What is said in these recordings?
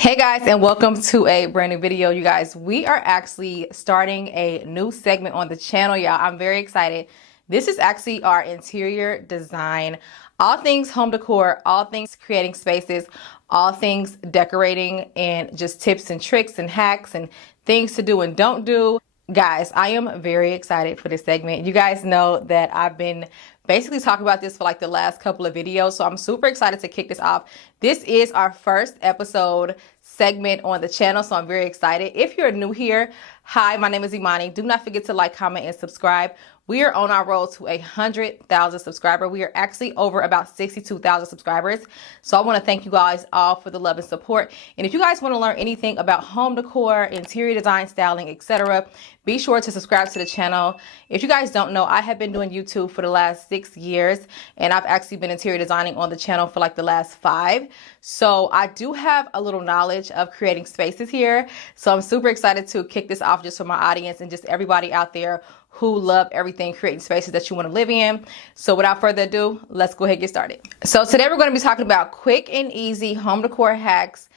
Hey guys, and welcome to a brand new video. You guys, we are actually starting a new segment on the channel, y'all. I'm very excited. This is actually our interior design, all things home decor, all things creating spaces, all things decorating, and just tips and tricks and hacks and things to do and don't do. Guys, I am very excited for this segment. You guys know that I've been basically talking about this for like the last couple of videos, so I'm super excited to kick this off. This is our first episode segment on the channel, so I'm very excited. If you're new here, hi, my name is Imani. Do not forget to like, comment, and subscribe. We are on our road to 100,000 subscribers. We are actually over about 62,000 subscribers. So I want to thank you guys all for the love and support. And if you guys want to learn anything about home decor, interior design, styling, etc., be sure to subscribe to the channel. If you guys don't know, I have been doing YouTube for the last 6 years, and I've actually been interior designing on the channel for like the last 5. So I do have a little knowledge of creating spaces here. So I'm super excited to kick this off just for my audience and just everybody out there who love everything creating spaces that you want to live in. So without further ado, let's go ahead and get started. So today we're going to be talking about quick and easy home decor hacks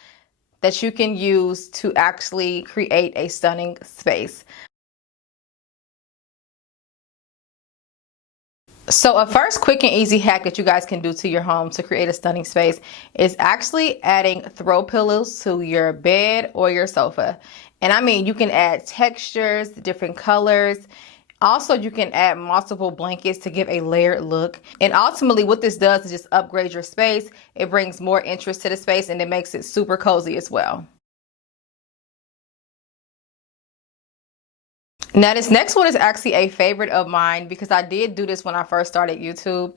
that you can use to actually create a stunning space. So a first quick and easy hack that you guys can do to your home to create a stunning space is actually adding throw pillows to your bed or your sofa. And I mean, you can add textures, different colors. Also, you can add multiple blankets to give a layered look. And ultimately what this does is just upgrade your space. It brings more interest to the space and it makes it super cozy as well. Now this next one is actually a favorite of mine because I did do this when I first started YouTube,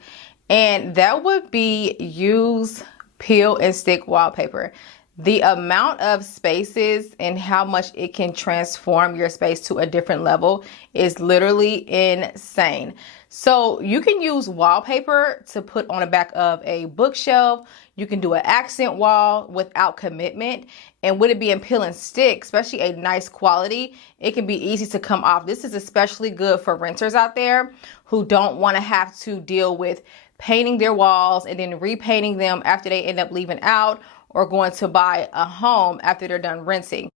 and that would be use peel and stick wallpaper. The amount of spaces and how much it can transform your space to a different level is literally insane. So you can use wallpaper to put on the back of a bookshelf. You can do an accent wall without commitment. And with it being peel and stick, especially a nice quality, it can be easy to come off. This is especially good for renters out there who don't want to have to deal with painting their walls and then repainting them after they end up leaving out, or going to buy a home after they're done renting.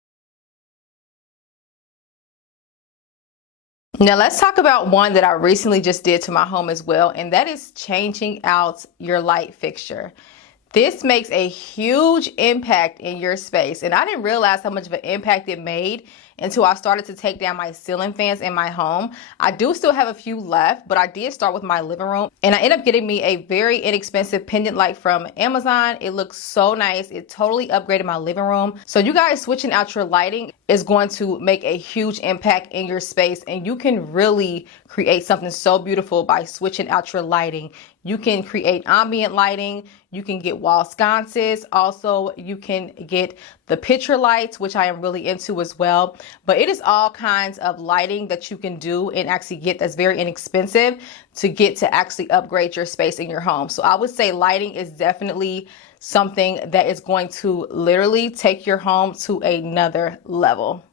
Now let's talk about one that I recently just did to my home as well, and that is changing out your light fixture. This makes a huge impact in your space, and I didn't realize how much of an impact it made until I started to take down my ceiling fans in my home. I do still have a few left, but I did start with my living room, and I ended up getting me a very inexpensive pendant light from Amazon. It looks so nice. It totally upgraded my living room. So you guys, switching out your lighting is going to make a huge impact in your space, and you can really create something so beautiful by switching out your lighting. You can create ambient lighting. You can get wall sconces. Also, you can get the picture lights, which I am really into as well. But it is all kinds of lighting that you can do and actually get that's very inexpensive to get to actually upgrade your space in your home. So I would say lighting is definitely something that is going to literally take your home to another level.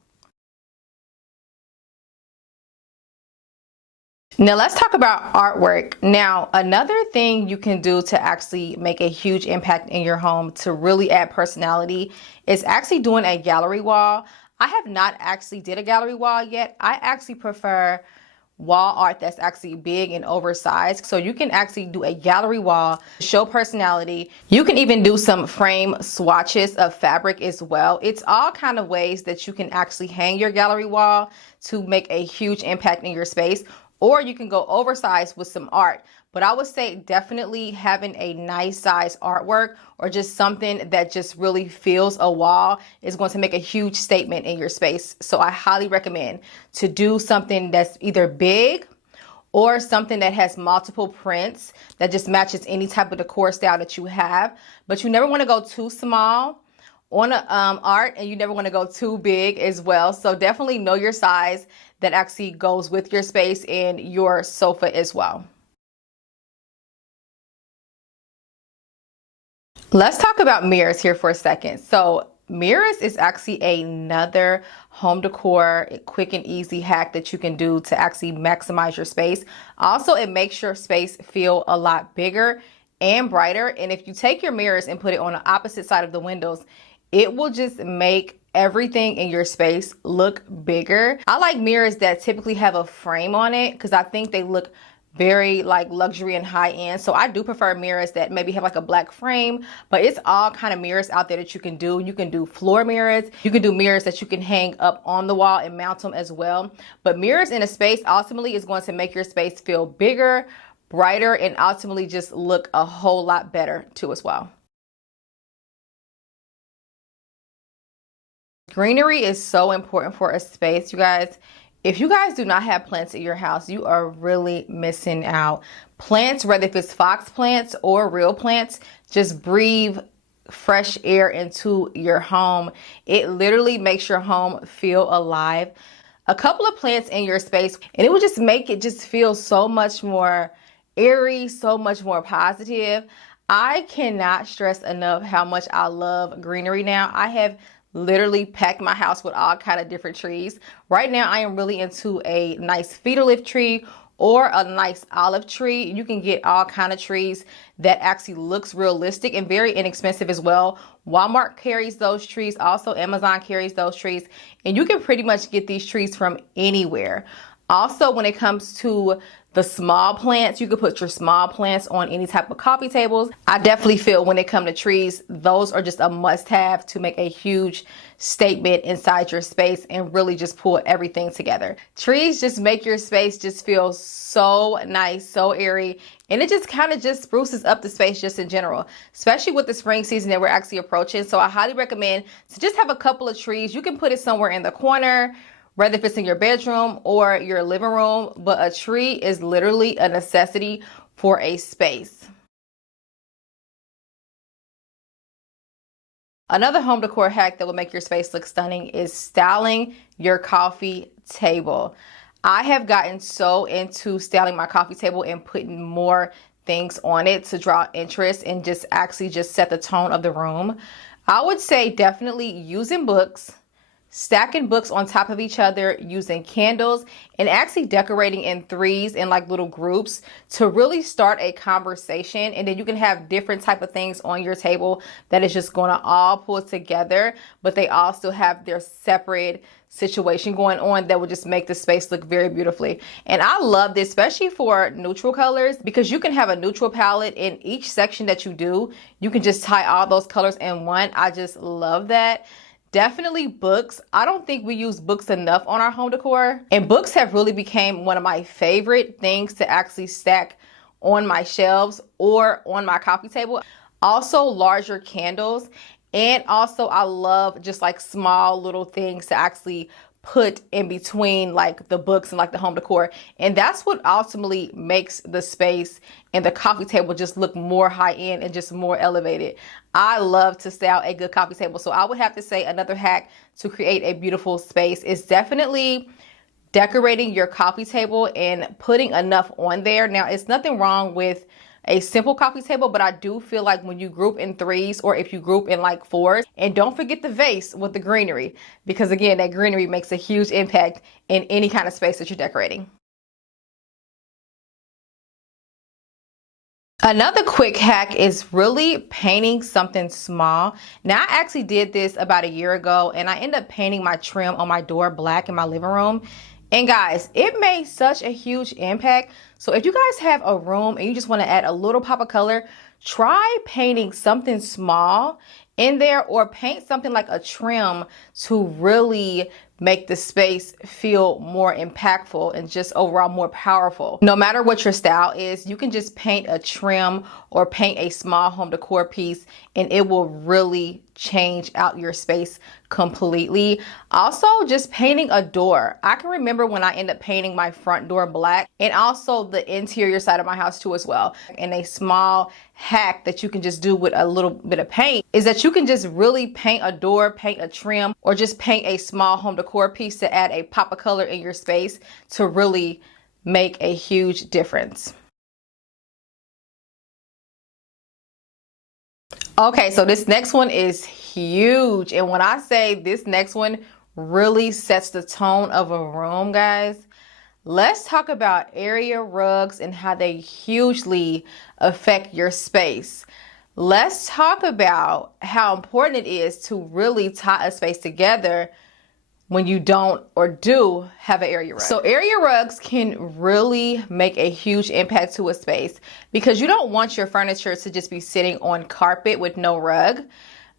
Now let's talk about artwork. Now, another thing you can do to actually make a huge impact in your home to really add personality is actually doing a gallery wall. I have not actually did a gallery wall yet. I actually prefer wall art that's actually big and oversized. So you can actually do a gallery wall, show personality. You can even do some frame swatches of fabric as well. It's all kind of ways that you can actually hang your gallery wall to make a huge impact in your space. Or you can go oversized with some art. But I would say definitely having a nice size artwork or just something that just really fills a wall is going to make a huge statement in your space. So I highly recommend to do something that's either big or something that has multiple prints that just matches any type of decor style that you have. But you never want to go too small on art, and you never want to go too big as well. So definitely know your size that actually goes with your space and your sofa as well. Let's talk about mirrors here for a second. So mirrors is actually another home decor quick and easy hack that you can do to actually maximize your space. Also, it makes your space feel a lot bigger and brighter. And if you take your mirrors and put it on the opposite side of the windows, it will just make everything in your space look bigger. I like mirrors that typically have a frame on it because I think they look very like luxury and high end. So I do prefer mirrors that maybe have like a black frame, but it's all kind of mirrors out there that you can do. You can do floor mirrors. You can do mirrors that you can hang up on the wall and mount them as well. But mirrors in a space ultimately is going to make your space feel bigger, brighter, and ultimately just look a whole lot better too as well. Greenery is so important for a space, you guys. If you guys do not have plants in your house, you are really missing out. Plants, whether if it's fox plants or real plants, just breathe fresh air into your home. It literally makes your home feel alive. A couple of plants in your space, and it will just make it just feel so much more airy, so much more positive. I cannot stress enough how much I love greenery now. I have literally packed my house with all kind of different trees. Right now, I am really into a nice cedar leaf tree or a nice olive tree. You can get all kind of trees that actually looks realistic and very inexpensive as well. Walmart carries those trees. Also, Amazon carries those trees. And you can pretty much get these trees from anywhere. Also, when it comes to the small plants, you can put your small plants on any type of coffee tables. I definitely feel when it comes to trees, those are just a must-have to make a huge statement inside your space and really just pull everything together. Trees just make your space just feel so nice, so airy, and it just kind of just spruces up the space just in general, especially with the spring season that we're actually approaching. So I highly recommend to just have a couple of trees. You can put it somewhere in the corner, whether if it's in your bedroom or your living room, but a tree is literally a necessity for a space. Another home decor hack that will make your space look stunning is styling your coffee table. I have gotten so into styling my coffee table and putting more things on it to draw interest and just actually just set the tone of the room. I would say definitely using books, stacking books on top of each other, using candles, and actually decorating in threes and like little groups to really start a conversation. And then you can have different type of things on your table that is just going to all pull together, but they also have their separate situation going on that will just make the space look very beautifully. And I love this, especially for neutral colors, because you can have a neutral palette in each section that you do. You can just tie all those colors in one. I just love that. Definitely books. I don't think we use books enough on our home decor, and books have really become one of my favorite things to actually stack on my shelves or on my coffee table. Also larger candles, and also I love just like small little things to actually put in between like the books and like the home decor. And that's what ultimately makes the space and the coffee table just look more high end and just more elevated. I love to style a good coffee table. So I would have to say another hack to create a beautiful space is definitely decorating your coffee table and putting enough on there. Now, it's nothing wrong with a simple coffee table, but I do feel like when you group in threes or if you group in like fours, and don't forget the vase with the greenery, because again, that greenery makes a huge impact in any kind of space that you're decorating. Another quick hack is really painting something small. Now, I actually did this about a year ago, and I ended up painting my trim on my door black in my living room. And guys, it made such a huge impact. So if you guys have a room and you just want to add a little pop of color, try painting something small in there, or paint something like a trim to really make the space feel more impactful and just overall more powerful. No matter what your style is, you can just paint a trim or paint a small home decor piece and it will really change out your space completely. Also, just painting a door. I can remember when I ended up painting my front door black, and also the interior side of my house too as well. And a small hack that you can just do with a little bit of paint is that you can just really paint a door, paint a trim, or just paint a small home decor piece to add a pop of color in your space to really make a huge difference. Okay, so this next one is huge. And when I say this next one really sets the tone of a room, guys, let's talk about area rugs and how they hugely affect your space. let's talk about how important it is to really tie a space together when you don't or do have an area rug. So area rugs can really make a huge impact to a space because you don't want your furniture to just be sitting on carpet with no rug.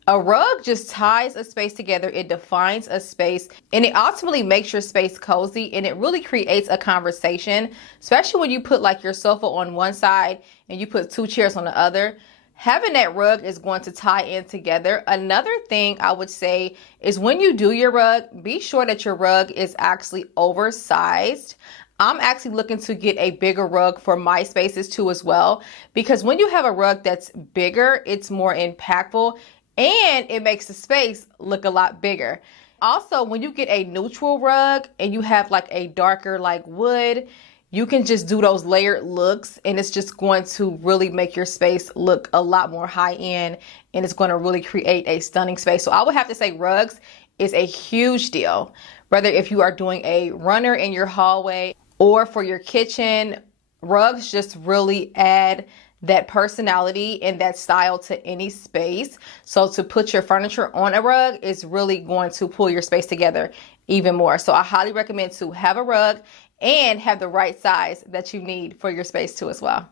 A rug just ties a space together, it defines a space, and it ultimately makes your space cozy, and it really creates a conversation, especially when you put like your sofa on one side and you put two chairs on the other. Having that rug is going to tie in together. Another thing I would say is when you do your rug, be sure that your rug is actually oversized. I'm actually looking to get a bigger rug for my spaces too as well, because when you have a rug that's bigger, it's more impactful and it makes the space look a lot bigger. Also, when you get a neutral rug and you have like a darker like wood, you can just do those layered looks and it's just going to really make your space look a lot more high end, and it's going to really create a stunning space. So I would have to say rugs is a huge deal, whether if you are doing a runner in your hallway or for your kitchen. Rugs just really add that personality and that style to any space. So to put your furniture on a rug is really going to pull your space together even more. So I highly recommend to have a rug and have the right size that you need for your space too as well.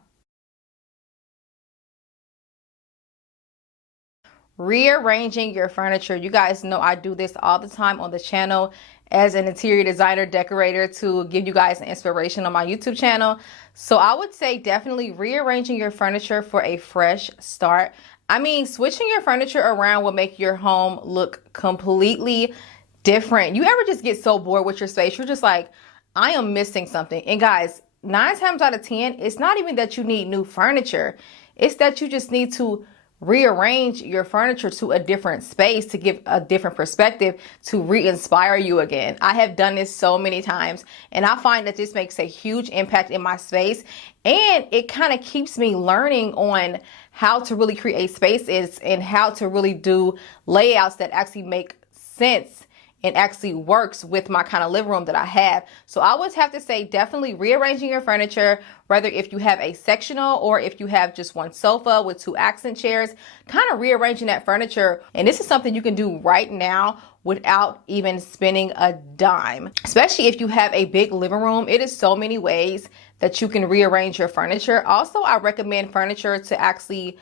Rearranging your furniture. You guys know I do this all the time on the channel as an interior designer decorator to give you guys an inspiration on my YouTube channel. So I would say definitely rearranging your furniture for a fresh start. I mean, switching your furniture around will make your home look completely different. You ever just get so bored with your space? You're just like, I am missing something. And guys, 9 times out of 10, it's not even that you need new furniture. It's that you just need to rearrange your furniture to a different space to give a different perspective, to re-inspire you again. I have done this so many times, and I find that this makes a huge impact in my space, and it kind of keeps me learning on how to really create spaces and how to really do layouts that actually make sense and actually works with my kind of living room that I have. So I would have to say definitely rearranging your furniture, whether if you have a sectional or if you have just one sofa with 2 accent chairs, kind of rearranging that furniture. And this is something you can do right now without even spending a dime. Especially if you have a big living room, it is so many ways that you can rearrange your furniture. Also, I recommend furniture to actually,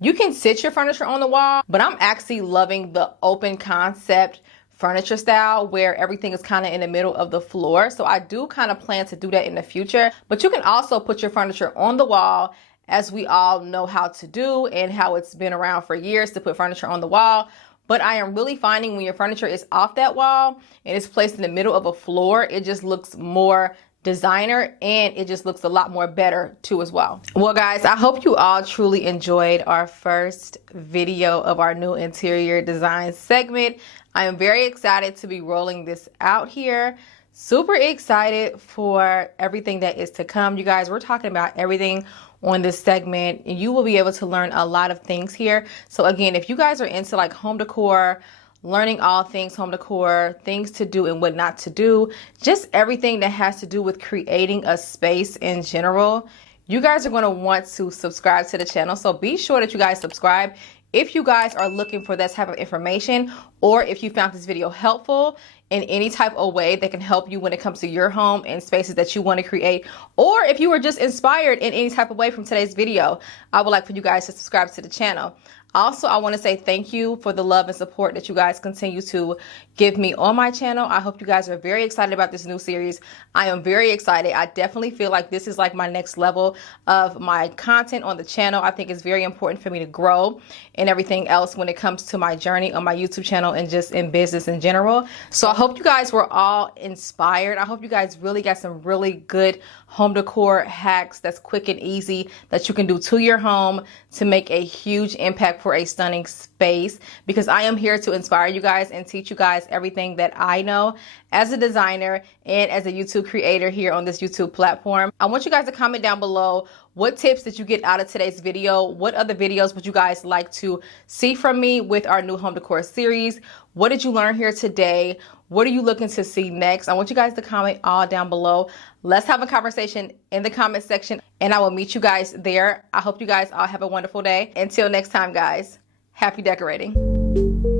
you can sit your furniture on the wall, but I'm actually loving the open concept furniture style where everything is kind of in the middle of the floor. So I do kind of plan to do that in the future, but you can also put your furniture on the wall, as we all know how to do and how it's been around for years to put furniture on the wall. But I am really finding when your furniture is off that wall and it's placed in the middle of a floor, it just looks more designer and it just looks a lot more better too as well. Well guys, I hope you all truly enjoyed our first video of our new interior design segment. I am very excited to be rolling this out here. Super excited for everything that is to come. You guys, we're talking about everything on this segment and you will be able to learn a lot of things here. So again, if you guys are into like home decor, learning all things home decor, things to do and what not to do, just everything that has to do with creating a space in general, you guys are going to want to subscribe to the channel. So be sure that you guys subscribe if you guys are looking for that type of information, or if you found this video helpful in any type of way that can help you when it comes to your home and spaces that you want to create, or if you were just inspired in any type of way from today's video, I would like for you guys to subscribe to the channel. Also, I want to say thank you for the love and support that you guys continue to give me on my channel. I hope you guys are very excited about this new series. I am very excited. I definitely feel like this is like my next level of my content on the channel. I think it's very important for me to grow and everything else when it comes to my journey on my YouTube channel and just in business in general. So I hope you guys were all inspired. I hope you guys really got some really good home decor hacks that's quick and easy that you can do to your home to make a huge impact for a stunning space, because I am here to inspire you guys and teach you guys everything that I know as a designer and as a YouTube creator here on this YouTube platform. I want you guys to comment down below What tips did you get out of today's video? What other videos would you guys like to see from me with our new home decor series? What did you learn here today? What are you looking to see next? I want you guys to comment all down below. Let's have a conversation in the comment section, and I will meet you guys there. I hope you guys all have a wonderful day. Until next time, guys, happy decorating.